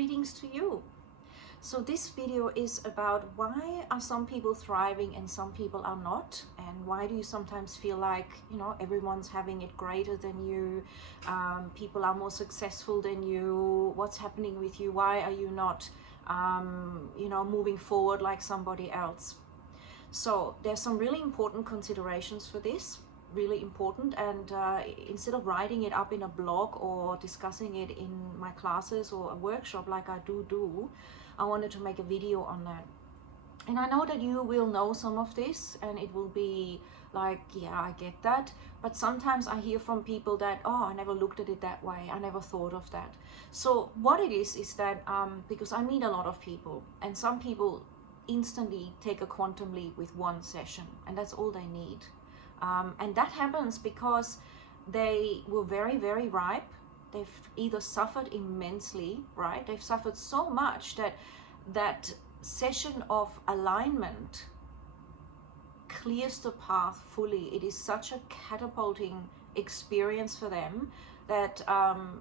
greetings to you. So this video is about why are some people thriving and some people are not, and why do you sometimes feel like, you know, everyone's having it greater than you, people are more successful than you, what's happening with you, why are you not, you know, moving forward like somebody else. So there's some really important considerations for this, really important, and instead of writing it up in a blog or discussing it in my classes or a workshop like I do, I wanted to make a video on that. And I know that you will know some of this and it will be like, yeah, I get that, but sometimes I hear from people that, oh, I never looked at it that way, I never thought of that. So what it is that because I meet a lot of people, and some people instantly take a quantum leap with one session, and that's all they need. And that happens because they were very, very ripe. They've either suffered immensely, right? They've suffered so much that that session of alignment clears the path fully. It is such a catapulting experience for them that,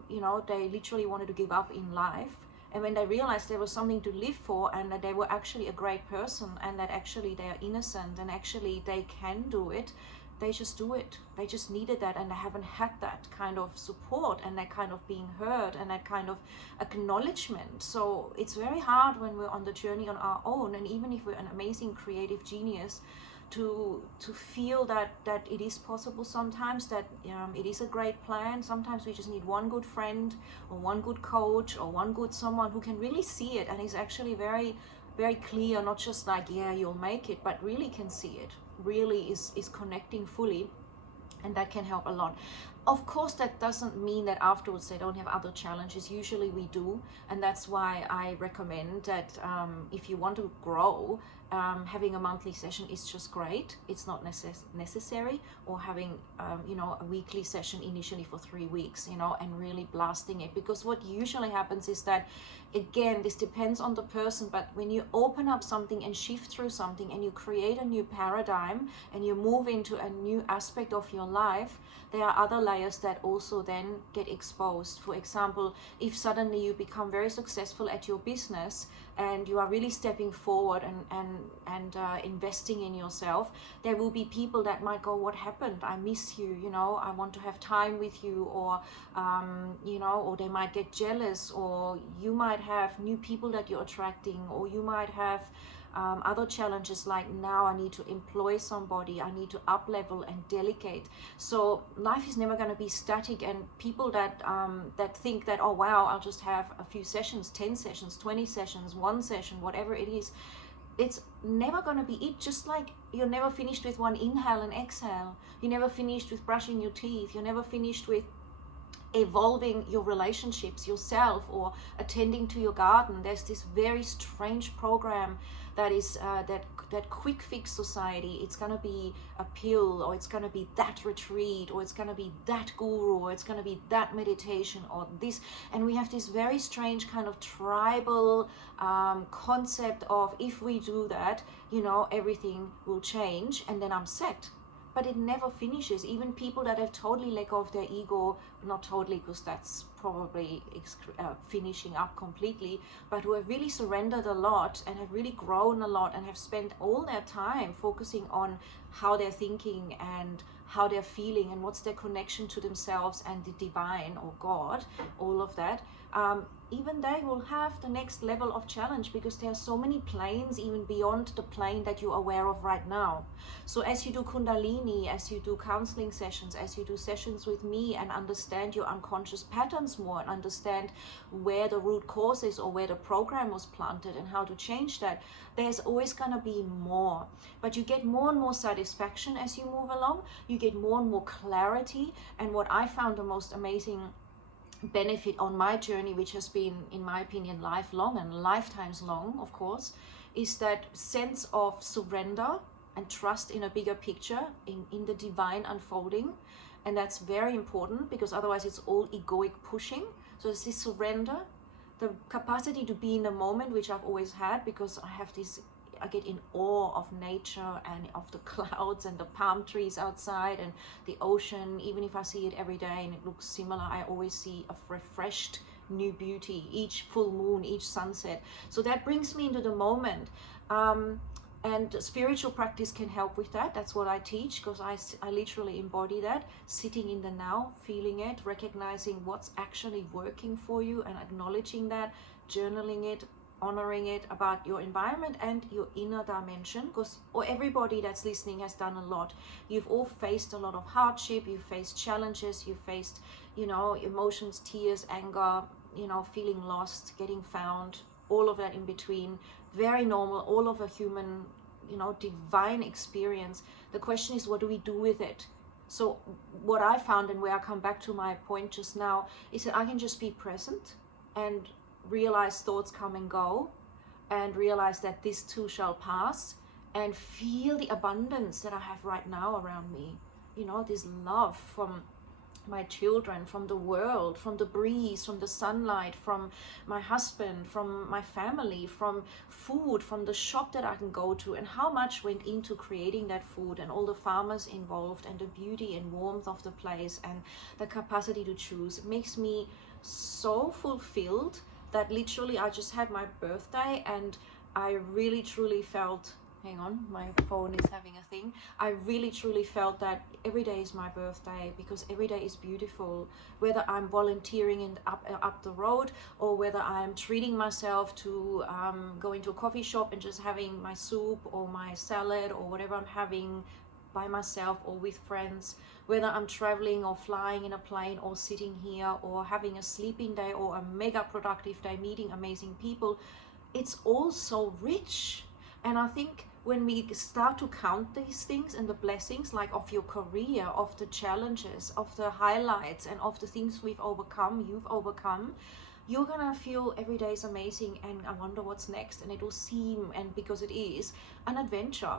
you know, they literally wanted to give up in life. And when they realized there was something to live for, and that they were actually a great person, and that actually they are innocent, and actually they can do it, they just do it. They just needed that, and they haven't had that kind of support and that kind of being heard and that kind of acknowledgement. So it's very hard when we're on the journey on our own, and even if we're an amazing creative genius, to feel that it is possible sometimes, that it is a great plan. Sometimes we just need one good friend or one good coach or one good someone who can really see it and is actually very, very clear, not just like, yeah, you'll make it, but really can see it, really is connecting fully, and that can help a lot. Of course, that doesn't mean that afterwards they don't have other challenges. Usually we do, and that's why I recommend that if you want to grow, having a monthly session is just great. It's not necessary, or having you know, a weekly session initially for 3 weeks, you know, and really blasting it. Because what usually happens is that, again, this depends on the person, but when you open up something and shift through something and you create a new paradigm and you move into a new aspect of your life, there are other layers that also then get exposed. For example, if suddenly you become very successful at your business and you are really stepping forward and investing in yourself, there will be people that might go, what happened? I miss you, you know, I want to have time with you, or you know, or they might get jealous, or you might have new people that you're attracting, or you might have other challenges like, now I need to employ somebody, I need to up level and delegate. So life is never going to be static, and people that that think that, oh wow, I'll just have a few sessions, 10 sessions, 20 sessions, one session, whatever it is, it's never going to be it. Just like you're never finished with one inhale and exhale, you're never finished with brushing your teeth, you're never finished with evolving your relationships, yourself, or attending to your garden. There's this very strange program that is that quick fix society. It's gonna be a pill, or it's gonna be that retreat, or it's gonna be that guru, or it's gonna be that meditation, or this. And we have this very strange kind of tribal concept of, if we do that, you know, everything will change and then I'm set. But it never finishes. Even people that have totally let go of their ego, not totally, because that's probably finishing up completely, but who have really surrendered a lot and have really grown a lot and have spent all their time focusing on how they're thinking and how they're feeling and what's their connection to themselves and the divine or God, all of that, even they will have the next level of challenge, because there are so many planes even beyond the plane that you're aware of right now. So as you do Kundalini, as you do counseling sessions, as you do sessions with me and understand your unconscious patterns more, and understand where the root cause is, or where the program was planted and how to change that, there's always going to be more. But you get more and more satisfaction as you move along, you get more and more clarity. And what I found the most amazing benefit on my journey, which has been, in my opinion, lifelong and lifetimes long, of course, is that sense of surrender and trust in a bigger picture, in the divine unfolding. And that's very important, because otherwise it's all egoic pushing. So it's this surrender, the capacity to be in the moment, which I've always had, because I have this, I get in awe of nature and of the clouds and the palm trees outside and the ocean. Even if I see it every day and it looks similar, I always see a refreshed new beauty, each full moon, each sunset. So that brings me into the moment. And spiritual practice can help with that. That's what I teach, because I literally embody that, sitting in the now, feeling it, recognizing what's actually working for you and acknowledging that, journaling it, honoring it about your environment and your inner dimension, because everybody that's listening has done a lot. You've all faced a lot of hardship, you've faced challenges, you've faced, you know, emotions, tears, anger, you know, feeling lost, getting found, all of that in between. Very normal, all of a human, you know, divine experience. The question is, what do we do with it? So what I found, and where I come back to my point just now, is that I can just be present and realize thoughts come and go, and realize that this too shall pass, and feel the abundance that I have right now around me. You know, this love from my children, from the world, from the breeze, from the sunlight, from my husband, from my family, from food, from the shop that I can go to, and how much went into creating that food, and all the farmers involved, and the beauty and warmth of the place, and the capacity to choose. It makes me so fulfilled that literally I just had my birthday, and I really truly felt, hang on, my phone is having a thing. I really truly felt that every day is my birthday, because every day is beautiful. Whether I'm volunteering in up the road, or whether I'm treating myself to going to a coffee shop and just having my soup or my salad or whatever I'm having by myself or with friends, whether I'm traveling or flying in a plane or sitting here or having a sleeping day or a mega productive day meeting amazing people, it's all so rich. And I think when we start to count these things and the blessings, like of your career, of the challenges, of the highlights, and of the things we've overcome, you've overcome, you're gonna feel every day is amazing, and I wonder what's next. And it will seem, and because it is, an adventure.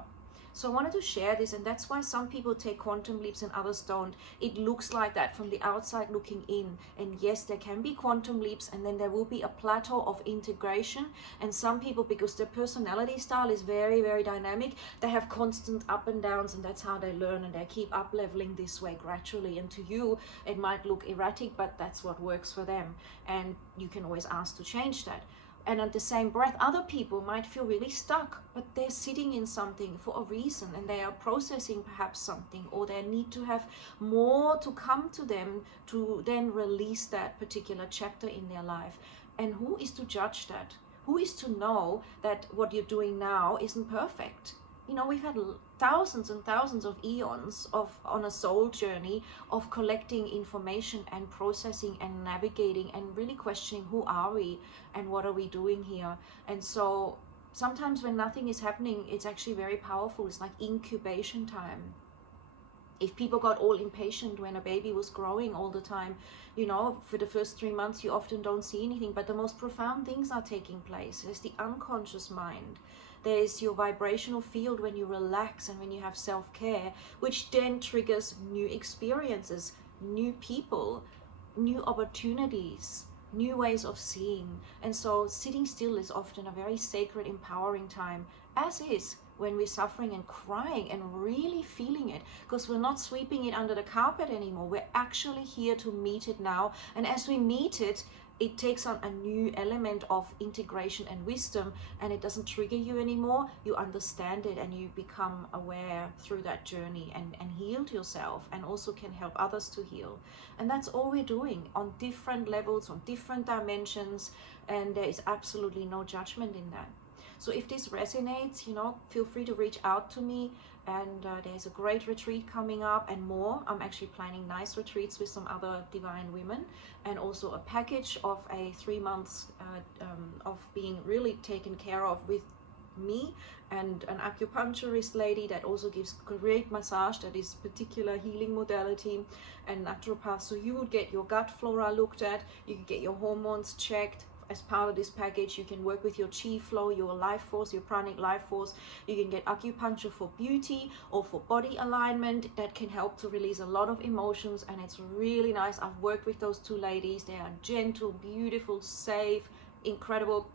So I wanted to share this, and that's why some people take quantum leaps and others don't. It looks like that from the outside looking in. And yes, there can be quantum leaps, and then there will be a plateau of integration. And some people, because their personality style is very, very dynamic, they have constant up and downs, and that's how they learn, and they keep up leveling this way gradually. And to you, it might look erratic, but that's what works for them. And you can always ask to change that. And at the same breath, other people might feel really stuck, but they're sitting in something for a reason, and they are processing perhaps something, or they need to have more to come to them to then release that particular chapter in their life. And who is to judge that? Who is to know that what you're doing now isn't perfect? You know, we've had thousands and thousands of eons on a soul journey of collecting information and processing and navigating and really questioning, who are we and what are we doing here? And so sometimes when nothing is happening, it's actually very powerful. It's like incubation time. If people got all impatient when a baby was growing all the time, you know, for the first 3 months you often don't see anything, but the most profound things are taking place. There's the unconscious mind. There's your vibrational field when you relax and when you have self-care, which then triggers new experiences, new people, new opportunities, new ways of seeing. And so sitting still is often a very sacred, empowering time, as is when we're suffering and crying and really feeling it, because we're not sweeping it under the carpet anymore. We're actually here to meet it now. And as we meet it, it takes on a new element of integration and wisdom, and it doesn't trigger you anymore. You understand it, and you become aware through that journey, and heal yourself, and also can help others to heal. And that's all we're doing on different levels, on different dimensions, and there is absolutely no judgment in that. So if this resonates, you know, feel free to reach out to me. And there's a great retreat coming up and more. I'm actually planning nice retreats with some other divine women, and also a package of a 3 months of being really taken care of with me, and an acupuncturist lady that also gives great massage, that is particular healing modality, and naturopath. So you would get your gut flora looked at, you can get your hormones checked. As part of this package, you can work with your chi flow, your life force, your pranic life force. You can get acupuncture for beauty or for body alignment. That can help to release a lot of emotions, and it's really nice. I've worked with those two ladies. They are gentle, beautiful, safe, incredible.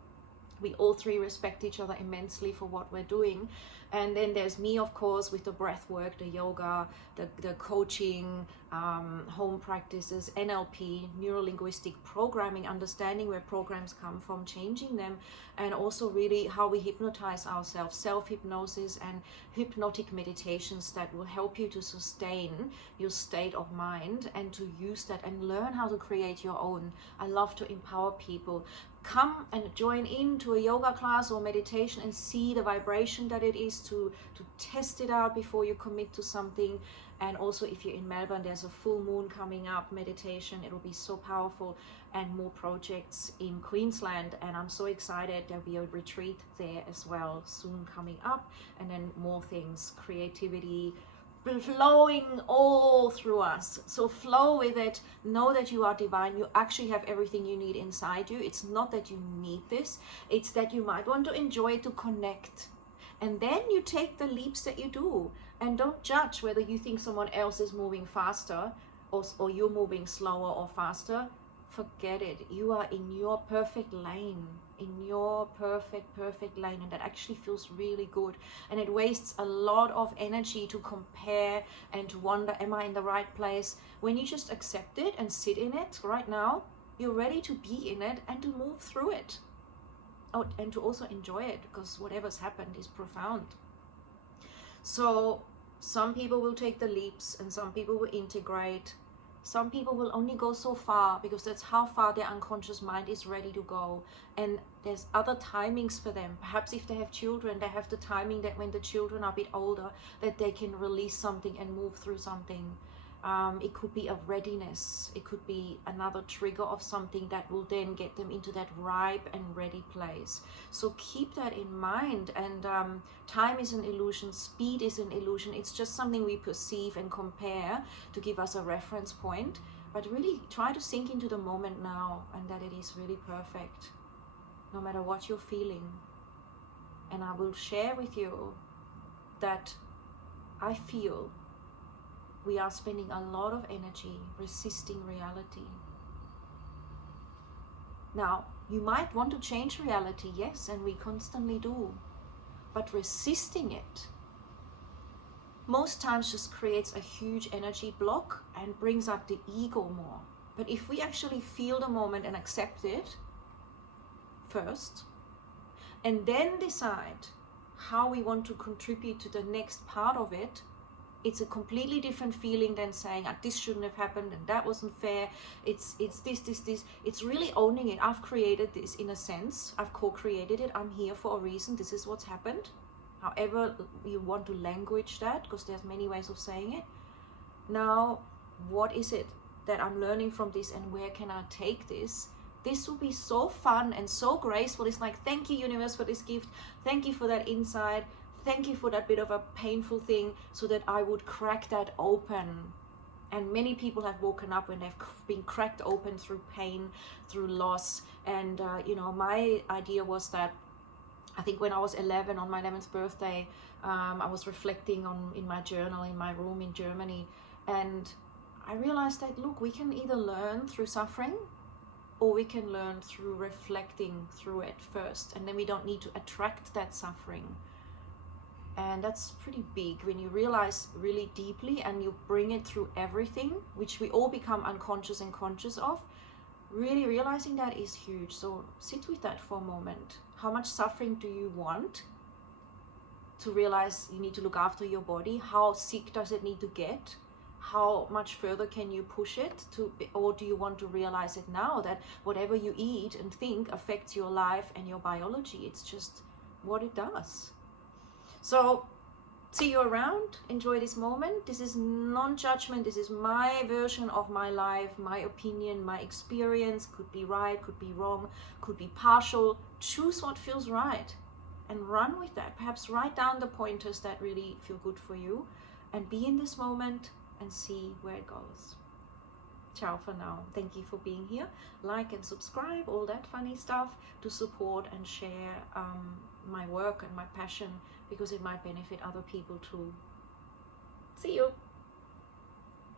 We all three respect each other immensely for what we're doing. And then there's me, of course, with the breath work, the yoga, the coaching, home practices, NLP, neuro-linguistic programming, understanding where programs come from, changing them, and also really how we hypnotize ourselves, self-hypnosis and hypnotic meditations that will help you to sustain your state of mind and to use that and learn how to create your own. I love to empower people. Come and join into a yoga class or meditation and see the vibration that it is, to test it out before you commit to something. And also, if you're in Melbourne, there's a full moon coming up, meditation. It'll be so powerful, and more projects in Queensland. And I'm so excited. There'll be a retreat there as well soon coming up, and then more things, creativity flowing all through us. So flow with it. Know that you are divine. You actually have everything you need inside you. It's not that you need this, it's that you might want to enjoy, to connect. And then you take the leaps that you do, and don't judge whether you think someone else is moving faster or you're moving slower or faster. Forget it. You are in your perfect lane, in your perfect lane, and that actually feels really good. And it wastes a lot of energy to compare and to wonder, am I in the right place? When you just accept it and sit in it right now, you're ready to be in it and to move through it. Oh, and to also enjoy it, because whatever's happened is profound. So some people will take the leaps, and some people will integrate. Some people will only go so far, because that's how far their unconscious mind is ready to go. And there's other timings for them. Perhaps if they have children, they have the timing that when the children are a bit older, that they can release something and move through something. It could be a readiness. It could be another trigger of something that will then get them into that ripe and ready place. So keep that in mind. And time is an illusion. Speed is an illusion. It's just something we perceive and compare to give us a reference point. But really try to sink into the moment now, and that it is really perfect, no matter what you're feeling. And I will share with you that I feel we are spending a lot of energy resisting reality. Now, you might want to change reality, yes, and we constantly do. But resisting it most times just creates a huge energy block and brings up the ego more. But if we actually feel the moment and accept it first, and then decide how we want to contribute to the next part of it, it's a completely different feeling than saying, this shouldn't have happened and that wasn't fair. It's this. It's really owning it. I've created this in a sense. I've co-created it. I'm here for a reason. This is what's happened. However you want to language that, because there's many ways of saying it. Now, what is it that I'm learning from this, and where can I take this? This will be so fun and so graceful. It's like, thank you, universe, for this gift. Thank you for that insight. Thank you for that bit of a painful thing, so that I would crack that open. And many people have woken up when they've been cracked open through pain, through loss. And, my idea was that, I think when I was 11, on my 11th birthday, I was reflecting in my journal in my room in Germany. And I realized that, look, we can either learn through suffering, or we can learn through reflecting through it first. And then we don't need to attract that suffering. And that's pretty big when you realize really deeply and you bring it through everything, which we all become unconscious and conscious of. Really realizing that is huge. So sit with that for a moment. How much suffering do you want? To realize you need to look after your body. How sick does it need to get? How much further can you push it to, or do you want to realize it now that whatever you eat and think affects your life and your biology? It's just what it does. So see you around. Enjoy this moment. This is non-judgment. This is my version of my life, my opinion, my experience. Could be right, could be wrong, could be partial. Choose what feels right and run with that. Perhaps write down the pointers that really feel good for you, and be in this moment and see where it goes. Ciao for now. Thank you for being here. Like and subscribe, all that funny stuff, to support and share my work and my passion, because it might benefit other people too. See you.